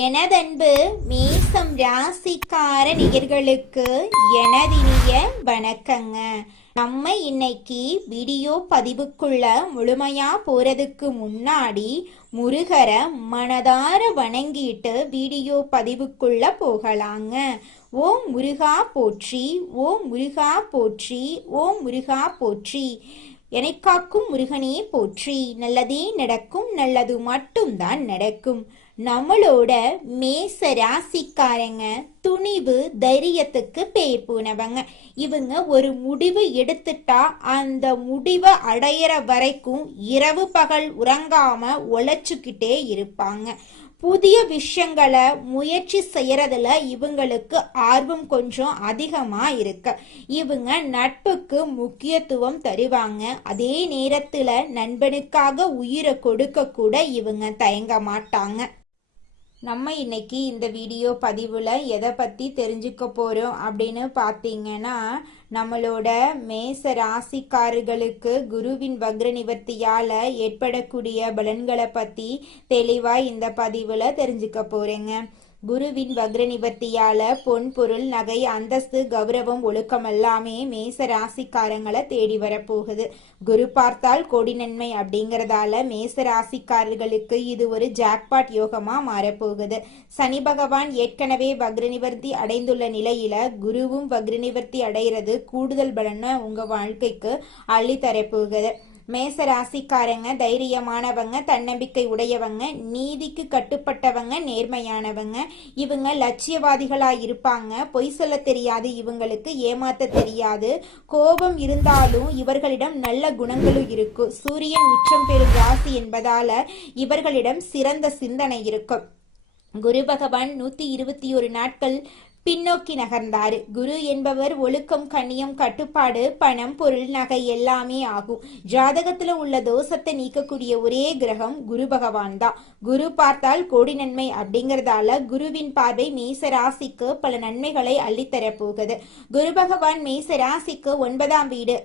எனதன்பு மேசம் ராசிக்கார நேயர்களுக்கு எனதினிய வணக்கங்க. நம்ம இன்னைக்கு வீடியோ பதிவுக்குள்ள முழுமையா போறதுக்கு முன்னாடி முருகரை மனதார வணங்கிட்டு வீடியோ பதிவுக்குள்ள போகலாங்க. ஓம் முருகா போற்றி, ஓம் முருகா போற்றி, ஓம் முருகா போற்றி. எனக்காக்கும் முருகனே போற்றி. நல்லதே நடக்கும், நல்லது மட்டும்தான் நடக்கும். நம்மளோட மேச ராசிக்காரங்க துணிவு தைரியத்துக்கு பேர் போனவங்க. இவங்க ஒரு முடிவு எடுத்துட்டா அந்த முடிவை அடையிற வரைக்கும் இரவு பகல் உறங்காம உழைச்சுக்கிட்டே இருப்பாங்க. புதிய விஷயங்களை முயற்சி செய்யறதுல இவங்களுக்கு ஆர்வம் கொஞ்சம் அதிகமா இருக்கு. இவங்க நட்புக்கு முக்கியத்துவம் தருவாங்க. அதே நேரத்துல நண்பனுக்காக உயிரை கொடுக்க கூட இவங்க தயங்க மாட்டாங்க. நம்ம இன்னைக்கு இந்த வீடியோ பதிவில் எதை பற்றி தெரிஞ்சுக்க போகிறோம் அப்படின்னு பார்த்தீங்கன்னா, நம்மளோட மேச ராசிக்காரர்களுக்கு குருவின் வக்ர நிவர்த்தியால் ஏற்படக்கூடிய பலன்களை பற்றி தெளிவாக இந்த பதிவில் தெரிஞ்சுக்க போகிறேங்க. குருவின் வக்ர நிவர்த்தியால பொன் பொருள் நகை அந்தஸ்து கௌரவம் ஒழுக்கம் எல்லாமே மேச ராசிக்காரங்களை தேடி வரப்போகுது. குரு பார்த்தால் கோடி நன்மை அப்படிங்கறதால மேச ராசிக்காரர்களுக்கு இது ஒரு ஜாக்பாட் யோகமா மாறப்போகுது. சனி பகவான் ஏற்கனவே வக்ர நிவர்த்தி அடைந்துள்ள நிலையில குருவும் வக்ர நிவர்த்தி அடைகிறது கூடுதல் பலனை உங்க வாழ்க்கைக்கு அள்ளி தரப்போகுது. மேச ராசிக்காரங்க தைரியமானவங்க, தன்னம்பிக்கை உடையவங்க, நீதிக்கு கட்டுப்பட்டவங்க, நேர்மையானவங்க. இவங்க லட்சியவாதிகளா இருப்பாங்க. பொய் சொல்ல தெரியாது, இவங்களுக்கு ஏமாத்த தெரியாது. கோபம் இருந்தாலும் இவர்களிடம் நல்ல குணங்களும் இருக்கும். சூரியன் உச்சம் பெறும் ராசி என்பதால இவர்களிடம் சிறந்த சிந்தனை இருக்கும். குரு பகவான் 121 நாட்கள் பின்னோக்கி நகர்ந்தாரு. குரு என்பவர் ஒழுக்கம், கண்ணியம், கட்டுப்பாடு, பணம், பொருள், நகை எல்லாமே ஆகும். ஜாதகத்துல உள்ள தோஷத்தை நீக்கக்கூடிய ஒரே கிரகம் குரு பகவான் தான். குரு பார்த்தால் கோடி நன்மை அப்படிங்கறதால குருவின் பார்வை மேச ராசிக்கு பல நன்மைகளை அள்ளித்தர போகுது. குரு பகவான் மேச ராசிக்கு 9ஆம் வீடு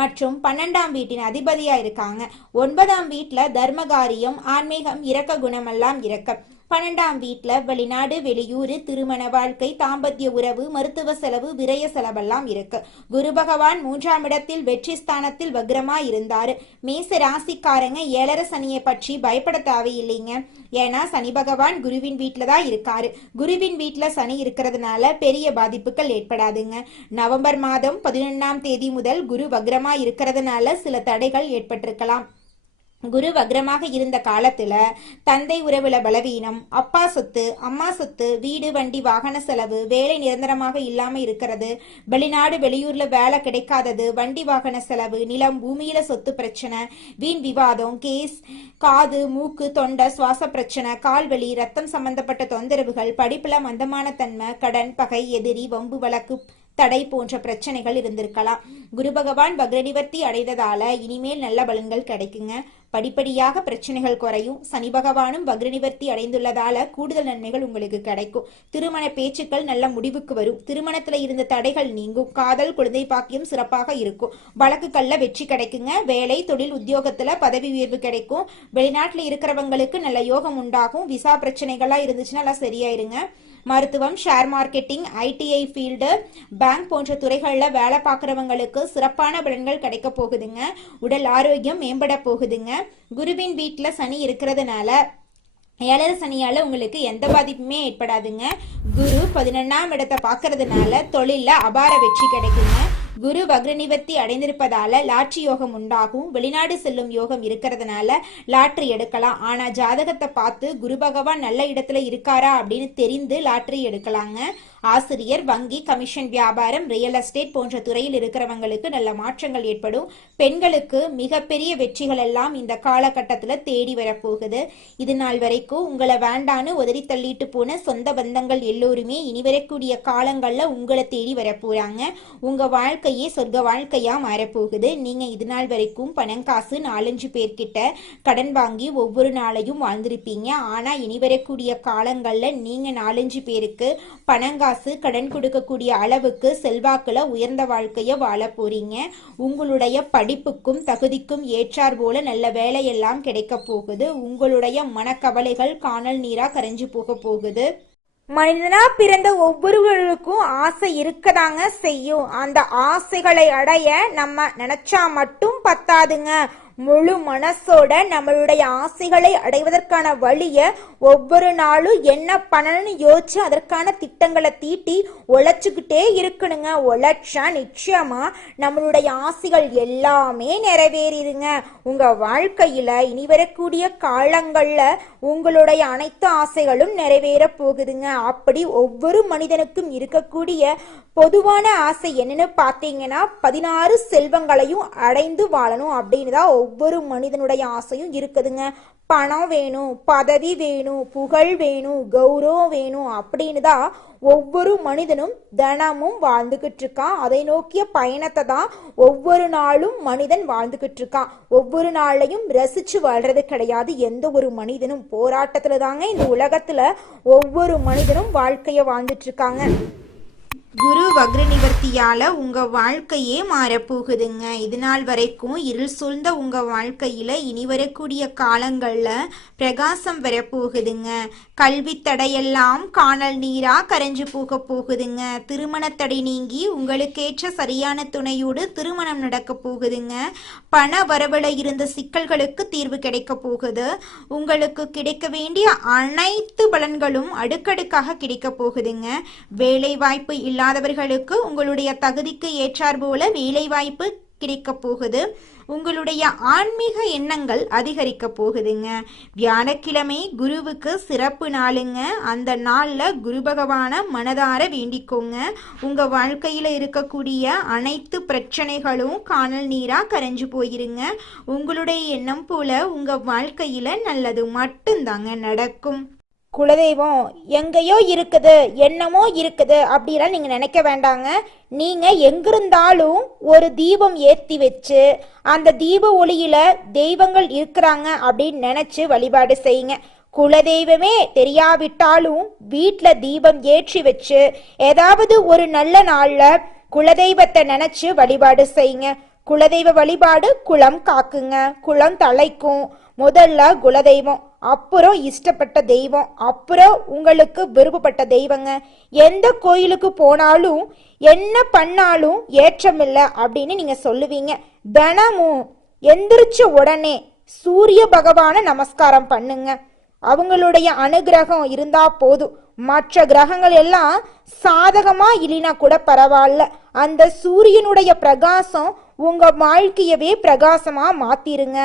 மற்றும் 12ஆம் வீட்டின் அதிபதியா இருக்காங்க. 9ஆம் வீட்டுல தர்மகாரியம், ஆன்மீகம், இரக்க குணமெல்லாம் இருக்க. 12ஆம் வீட்டுல வெளிநாடு, வெளியூர், திருமண வாழ்க்கை, தாம்பத்திய உறவு, மருத்துவ செலவு, விரய செலவெல்லாம் இருக்கு. குரு பகவான் 3ஆம் இடத்தில் வெற்றி ஸ்தானத்தில் வக்ரமா இருந்தாரு. மேச ராசிக்காரங்க 7.5 சனியை பற்றி பயப்பட தேவையில்லைங்க. ஏன்னா சனி பகவான் குருவின் வீட்டுல தான் இருக்காரு. குருவின் வீட்டுல சனி இருக்கிறதுனால பெரிய பாதிப்புகள் ஏற்படாதுங்க. நவம்பர் மாதம் 11ஆம் தேதி முதல் குரு வக்ரமா இருக்கிறதுனால சில தடைகள் ஏற்பட்டிருக்கலாம். குரு வக்ரமாக இருந்த காலத்துல தந்தை உறவுல பலவீனம், அப்பா சொத்து, அம்மா சொத்து, வீடு, வண்டி, வாகன செலவு, வேலை நிரந்தரமாக இல்லாம இருக்கிறது, வெளிநாடு வெளியூர்ல வேலை கிடைக்காதது, வண்டி வாகன செலவு, நிலம் பூமியில சொத்து பிரச்சனை, வீண் விவாதம், கேஸ், காது, மூக்கு, தொண்டை, சுவாச பிரச்சனை, கால்வலி, ரத்தம் சம்பந்தப்பட்ட தொந்தரவுகள், படிப்புல மந்தமான தன்மை, கடன், பகை, எதிரி, வம்பு வழக்கு, தடை போன்ற பிரச்சனைகள் இருந்திருக்கலாம். குரு பகவான் வக்ர நிவர்த்தி அடைந்ததால இனிமேல் நல்ல பலன்கள் கிடைக்குங்க. படிப்படியாக பிரச்சனைகள் குறையும். சனி பகவானும் வக்ர நிவர்த்தி அடைந்துள்ளதால கூடுதல் நன்மைகள் உங்களுக்கு கிடைக்கும். திருமண பேச்சுக்கள் நல்ல முடிவுக்கு வரும். திருமணத்துல இருந்த தடைகள் நீங்கும். காதல், குழந்தை பாக்கியம் சிறப்பாக இருக்கும். வழக்குகள்ல வெற்றி கிடைக்குங்க. வேலை, தொழில், உத்தியோகத்துல பதவி உயர்வு கிடைக்கும். வெளிநாட்டுல இருக்கிறவங்களுக்கு நல்ல யோகம் உண்டாகும். விசா பிரச்சனைகளா இருந்துச்சுன்னா எல்லாம் சரியாயிருங்க. மருத்துவம், share marketing, ITI field, bank போன்ற துறைகளில் வேலை பார்க்குறவங்களுக்கு சிறப்பான பலன்கள் கிடைக்க போகுதுங்க. உடல் ஆரோக்கியம் மேம்பட போகுதுங்க. குருவின் வீட்டில் சனி இருக்கிறதுனால 7.5 சனியால உங்களுக்கு எந்த பாதிப்புமே ஏற்படாதுங்க. குரு 11ஆம் இடத்தை பார்க்கறதுனால தொழில அபார வெற்றி கிடைக்குங்க. குரு வக்ர நிவர்த்தி அடைந்திருப்பதால லாட்ரி யோகம் உண்டாகும். வெளிநாடு செல்லும் யோகம் இருக்கிறதுனால லாட்ரி எடுக்கலாம். ஆனா ஜாதகத்தை பார்த்து குரு பகவான் நல்ல இடத்துல இருக்காரா அப்படின்னு தெரிந்து லாட்ரி எடுக்கலாங்க. ஆசிரியர், வங்கி, கமிஷன் வியாபாரம், ரியல் எஸ்டேட் போன்ற துறையில் இருக்கிறவங்களுக்கு நல்ல மாற்றங்கள் ஏற்படும். பெண்களுக்கு மிகப்பெரிய வெற்றிகள் எல்லாம் இந்த காலகட்டத்துல தேடி வரப்போகுது. இது நாள் வரைக்கும் உங்களை வேண்டான்னு உதறி தள்ளிட்டு போன சொந்த பந்தங்கள் எல்லோருமே இனி வரக்கூடிய காலங்கள்ல உங்களை தேடி வரப்போறாங்க. உங்க வாழ்க்கையே சொர்க்க வாழ்க்கையா மாறப்போகுது. நீங்க இது நாள் வரைக்கும் பணம் காசு 4-5 பேர்கிட்ட கடன் வாங்கி ஒவ்வொரு நாளையும் வாழ்ந்திருப்பீங்க. ஆனா இனி வரக்கூடிய காலங்கள்ல நீங்க 4-5 பேருக்கு பணம் காசு கடன் கொடுக்கக்கூடிய அளவுக்கு செல்வாக்குல உயர்ந்த வாழ்க்கைய வாழ போறீங்க. உங்களுடைய படிப்புக்கும் தகுதிக்கும் ஏற்றார் போல நல்ல வேலையெல்லாம் கிடைக்க போகுது. உங்களுடைய மனக்கவலைகள் காணல் நீரா கரைஞ்சு போக போகுது. மனிதனா பிறந்த ஒவ்வொருவருக்கும் ஆசை இருக்கதாங்க செய்யும். அந்த ஆசைகளை அடைய நம்ம நினைச்சா மட்டும் பத்தாதுங்க. முழு மனசோட நம்மளுடைய ஆசைகளை அடைவதற்கான வழிய ஒவ்வொரு நாளும் என்ன பண்ணணும்னு யோசிச்சு அதற்கான திட்டங்களை தீட்டி உழைச்சுக்கிட்டே இருக்கணுங்க. உழைச்சா நிச்சயமா நம்மளுடைய ஆசைகள் எல்லாமே நிறைவேறிடுங்க. உங்க வாழ்க்கையில இனி வரக்கூடிய காலங்கள்ல உங்களுடைய அனைத்து ஆசைகளும் நிறைவேற போகுதுங்க. அப்படி ஒவ்வொரு மனிதனுக்கும் இருக்கக்கூடிய பொதுவான ஆசை என்னன்னு பார்த்தீங்கன்னா 16 செல்வங்களையும் அடைந்து வாழணும் அப்படின்னு தான் ஒவ்வொரு மனிதனுடைய ஆசையும் இருக்குதுங்க. பணம் வேணும், பதவி வேணும், புகழ் வேணும், கௌரவம் வேணும் அப்படின்னு தான் ஒவ்வொரு மனிதனும் தினமும் வாழ்ந்துகிட்டு இருக்கான். அதை நோக்கிய பயணத்தை தான் ஒவ்வொரு நாளும் மனிதன் வாழ்ந்துகிட்டு இருக்கான். ஒவ்வொரு நாளையும் ரசிச்சு வாழ்றது கிடையாது. எந்த ஒரு மனிதனும் போராட்டத்துல தாங்க இந்த உலகத்துல ஒவ்வொரு மனிதனும் வாழ்க்கைய வாழ்ந்துட்டு இருக்காங்க. குரு வக்ர நிவர்த்தியால உங்க வாழ்க்கையே மாறப்போகுதுங்க. இது நாள் வரைக்கும் இருள் சூழ்ந்த உங்க வாழ்க்கையில இனி வரக்கூடிய காலங்கள்ல பிரகாசம் வரப்போகுதுங்க. கல்வி தடையெல்லாம் காணல் நீரா கரைஞ்சு போக போகுதுங்க. திருமண தடை நீங்கி உங்களுக்கேற்ற சரியான துணையோடு திருமணம் நடக்க போகுதுங்க. பண வரவுல இருந்த சிக்கல்களுக்கு தீர்வு கிடைக்க போகுது. உங்களுக்கு கிடைக்க வேண்டிய அனைத்து பலன்களும் அடுக்கடுக்காக கிடைக்க போகுதுங்க. வேலை வாய்ப்பு இல்லாதவர்களுக்கு உங்களுடைய தகுதிக்கு ஏற்றார் போல வேலை வாய்ப்பு கிடைக்க போகுது. உங்களுடைய ஆன்மீக எண்ணங்கள் அதிகரிக்க போகுதுங்க. வியாழக்கிழமை குருவுக்கு சிறப்பு நாளுங்க. அந்த நாள்ல குரு பகவான மனதார வேண்டிக்கோங்க. உங்க வாழ்க்கையில இருக்கக்கூடிய அனைத்து பிரச்சனைகளும் காணல் நீரா கரைஞ்சு போயிருங்க. உங்களுடைய எண்ணம் போல உங்க வாழ்க்கையில நல்லது மட்டும்தாங்க நடக்கும். குலதெய்வம் எங்கேயோ இருக்குது, என்னமோ இருக்குது அப்படிலாம் நீங்க நினைக்க வேண்டாங்க. நீங்க எங்கிருந்தாலும் ஒரு தீபம் ஏற்றி வச்சு அந்த தீப ஒளியில தெய்வங்கள் இருக்கிறாங்க அப்படின்னு நினைச்சு வழிபாடு செய்யுங்க. குலதெய்வமே தெரியாவிட்டாலும் வீட்டில் தீபம் ஏற்றி வச்சு ஏதாவது ஒரு நல்ல நாள்ல குலதெய்வத்தை நினைச்சு வழிபாடு செய்யுங்க. குலதெய்வ வழிபாடு குலம் காக்குங்க, குலம் தலைக்கும். முதல்ல குலதெய்வம், அப்புறம் இஷ்டப்பட்ட தெய்வம், அப்புறம் உங்களுக்கு விருப்பப்பட்ட தெய்வங்க. எந்த கோயிலுக்கு போனாலும் என்ன பண்ணாலும் ஏற்றமில்லை அப்படின்னு நீங்க சொல்லுவீங்க. தினமும் எந்திரிச்ச உடனே சூரிய பகவான நமஸ்காரம் பண்ணுங்க. அவங்களுடைய அனுகிரகம் இருந்தா போதும். மற்ற கிரகங்கள் எல்லாம் சாதகமா இல்லைனா கூட பரவாயில்ல, அந்த சூரியனுடைய பிரகாசம் உங்க வாழ்க்கையவே பிரகாசமா மாத்திருங்க.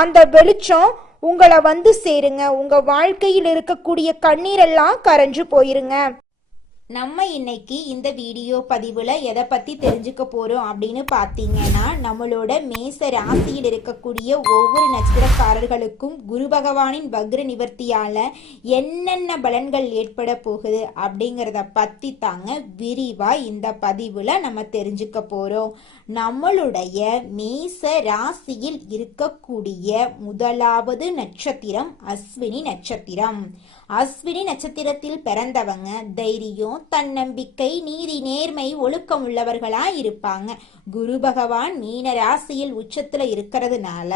அந்த வெளிச்சம் உங்களை வந்து சேருங்க. உங்க வாழ்க்கையில் இருக்கக்கூடிய கண்ணீரெல்லாம் கரைஞ்சு போயிருங்க. நம்ம இன்னைக்கு இந்த வீடியோ பதிவுல எதை பத்தி தெரிஞ்சுக்க போறோம் அப்படின்னு பார்த்தீங்கன்னா, நம்மளோட மேச ராசியில் இருக்கக்கூடிய ஒவ்வொரு நட்சத்திரக்காரர்களுக்கும் குரு பகவானின் வக்ர நிவர்த்தியால என்னென்ன பலன்கள் ஏற்பட போகுது அப்படிங்கிறத பத்தி தாங்க விரிவா இந்த பதிவுல நம்ம தெரிஞ்சுக்க போறோம். நம்மளுடைய மேச ராசியில் இருக்கக்கூடிய முதலாவது நட்சத்திரம் அஸ்வினி நட்சத்திரம். அஸ்வினி நட்சத்திரத்தில் பிறந்தவங்க தைரியம், தன்னம்பிக்கை, நீதி, நேர்மை, ஒழுக்கம் உள்ளவர்களா இருப்பாங்க. குரு பகவான் மீன ராசியில் உச்சத்துல இருக்கிறதுனால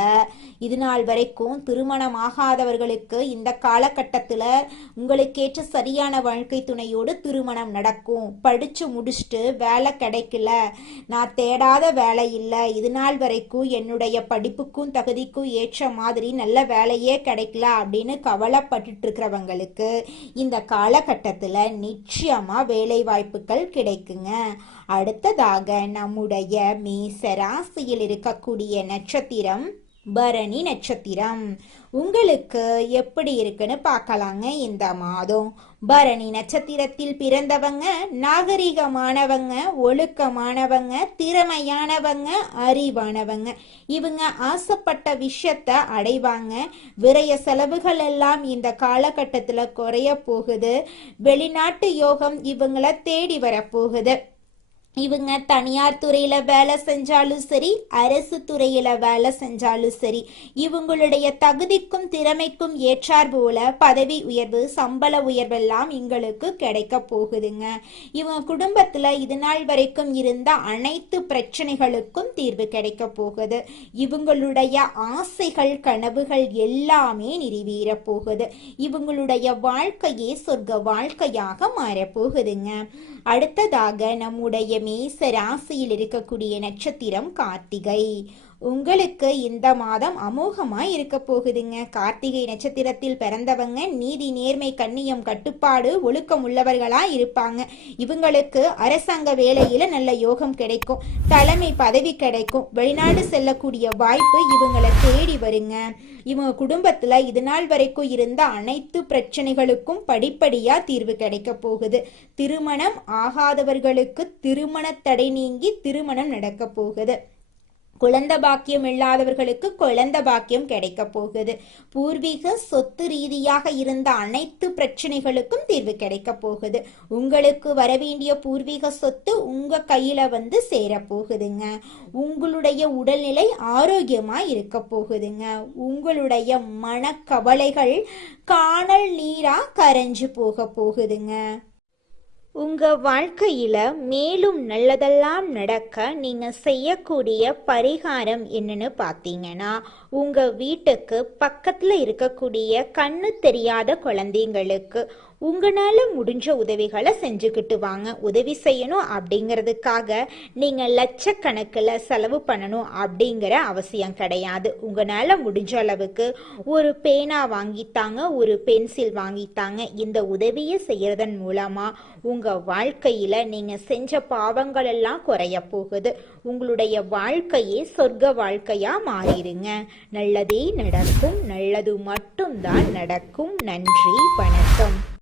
இது நாள் வரைக்கும் திருமணம் ஆகாதவர்களுக்கு இந்த காலகட்டத்துல உங்களுக்கேற்ற சரியான வாழ்க்கை துணையோடு திருமணம் நடக்கும். படிச்சு முடிச்சுட்டு வேலை கிடைக்கல, நான் தேடாத வேலை இல்லை, இது நாள் வரைக்கும் என்னுடைய படிப்புக்கும் தகுதிக்கும் ஏற்ற மாதிரி நல்ல வேலையே கிடைக்கல அப்படின்னு கவலைப்பட்டு இருக்கிறவங்களுக்கு இந்த காலகட்டத்துல நிச்சயமா வேலை வாய்ப்புகள் கிடைக்குங்க. அடுத்ததாக நம்முடைய மேச ராசியில் இருக்கக்கூடிய நட்சத்திரம் பரணி நட்சத்திரம். உங்களுக்கு எப்படி இருக்குன்னு பார்க்கலாங்க. இந்த மாதம் பரணி நட்சத்திரத்தில் பிறந்தவங்க நாகரிகமானவங்க, ஒழுக்கமானவங்க, திறமையானவங்க, அறிவானவங்க. இவங்க ஆசைப்பட்ட விஷயத்த அடைவாங்க. விரய செலவுகள் எல்லாம் இந்த காலகட்டத்துல குறைய போகுது. வெளிநாட்டு யோகம் இவங்கள தேடி வரப்போகுது. இவங்க தனியார் துறையில வேலை செஞ்சாலும் சரி, அரசு துறையில வேலை செஞ்சாலும் சரி, இவங்களுடைய தகுதிக்கும் திறமைக்கும் ஏற்றார் போல பதவி உயர்வு, சம்பள உயர்வெல்லாம் இவங்களுக்கு கிடைக்க போகுதுங்க. இவங்க குடும்பத்துல இது நாள் வரைக்கும் இருந்த அனைத்து பிரச்சனைகளுக்கும் தீர்வு கிடைக்க போகுது. இவங்களுடைய ஆசைகள், கனவுகள் எல்லாமே நிறைவேற போகுது. இவங்களுடைய வாழ்க்கையே சொர்க்க வாழ்க்கையாக மாறப்போகுதுங்க. அடுத்ததாக நம்முடைய மேச ராசியில் இருக்கக்கூடிய நட்சத்திரம் கார்த்திகை. உங்களுக்கு இந்த மாதம் அமோகமா இருக்க போகுதுங்க. கார்த்திகை நட்சத்திரத்தில் பிறந்தவங்க நீதி, நேர்மை, கண்ணியம், கட்டுப்பாடு, ஒழுக்கம் உள்ளவர்களா இருப்பாங்க. இவங்களுக்கு அரசாங்க வேலையில நல்ல யோகம் கிடைக்கும், தலைமை பதவி கிடைக்கும், வெளிநாடு செல்லக்கூடிய வாய்ப்பு இவங்களை தேடி வருங்க. இவங்க குடும்பத்துல இது நாள் வரைக்கும் இருந்த அனைத்து பிரச்சனைகளுக்கும் படிப்படியா தீர்வு கிடைக்க போகுது. திருமணம் ஆகாதவர்களுக்கு திருமண தடை நீங்கி திருமணம் நடக்க போகுது. குழந்தை பாக்கியம் இல்லாதவர்களுக்கு குழந்தை பாக்கியம் கிடைக்க போகுது. பூர்வீக சொத்து ரீதியாக இருந்த அனைத்து பிரச்சனைகளுக்கும் தீர்வு கிடைக்க போகுது. உங்களுக்கு வரவேண்டிய பூர்வீக சொத்து உங்க கையில வந்து சேர போகுதுங்க. உங்களுடைய உடல்நிலை ஆரோக்கியமா இருக்க போகுதுங்க. உங்களுடைய மனக்கவலைகள் காணல் நீரா கரைஞ்சு போக போகுதுங்க. உங்க வாழ்க்கையில மேலும் நல்லதெல்லாம் நடக்க நீங்க செய்யக்கூடிய பரிகாரம் என்னன்னு பார்த்தீங்கன்னா, உங்க வீட்டுக்கு பக்கத்துல இருக்கக்கூடிய கண்ணு தெரியாத குழந்தைங்களுக்கு உங்களால முடிஞ்ச உதவிகளை செஞ்சுக்கிட்டு வாங்க. உதவி செய்யணும் அப்படிங்கிறதுக்காக நீங்க லட்சக்கணக்கில் செலவு பண்ணணும் அப்படிங்கிற அவசியம் கிடையாது. உங்களால முடிஞ்ச அளவுக்கு ஒரு பேனா வாங்கித்தாங்க, ஒரு பென்சில் வாங்கித்தாங்க. இந்த உதவியை செய்யறதன் மூலமா உங்க வாழ்க்கையில நீங்க செஞ்ச பாவங்கள் எல்லாம் குறைய போகுது. உங்களுடைய வாழ்க்கையே சொர்க்க வாழ்க்கையா மாறிடுங்க. நல்லதே நடக்கும், நல்லது மட்டும்தான் நடக்கும். நன்றி, வணக்கம்.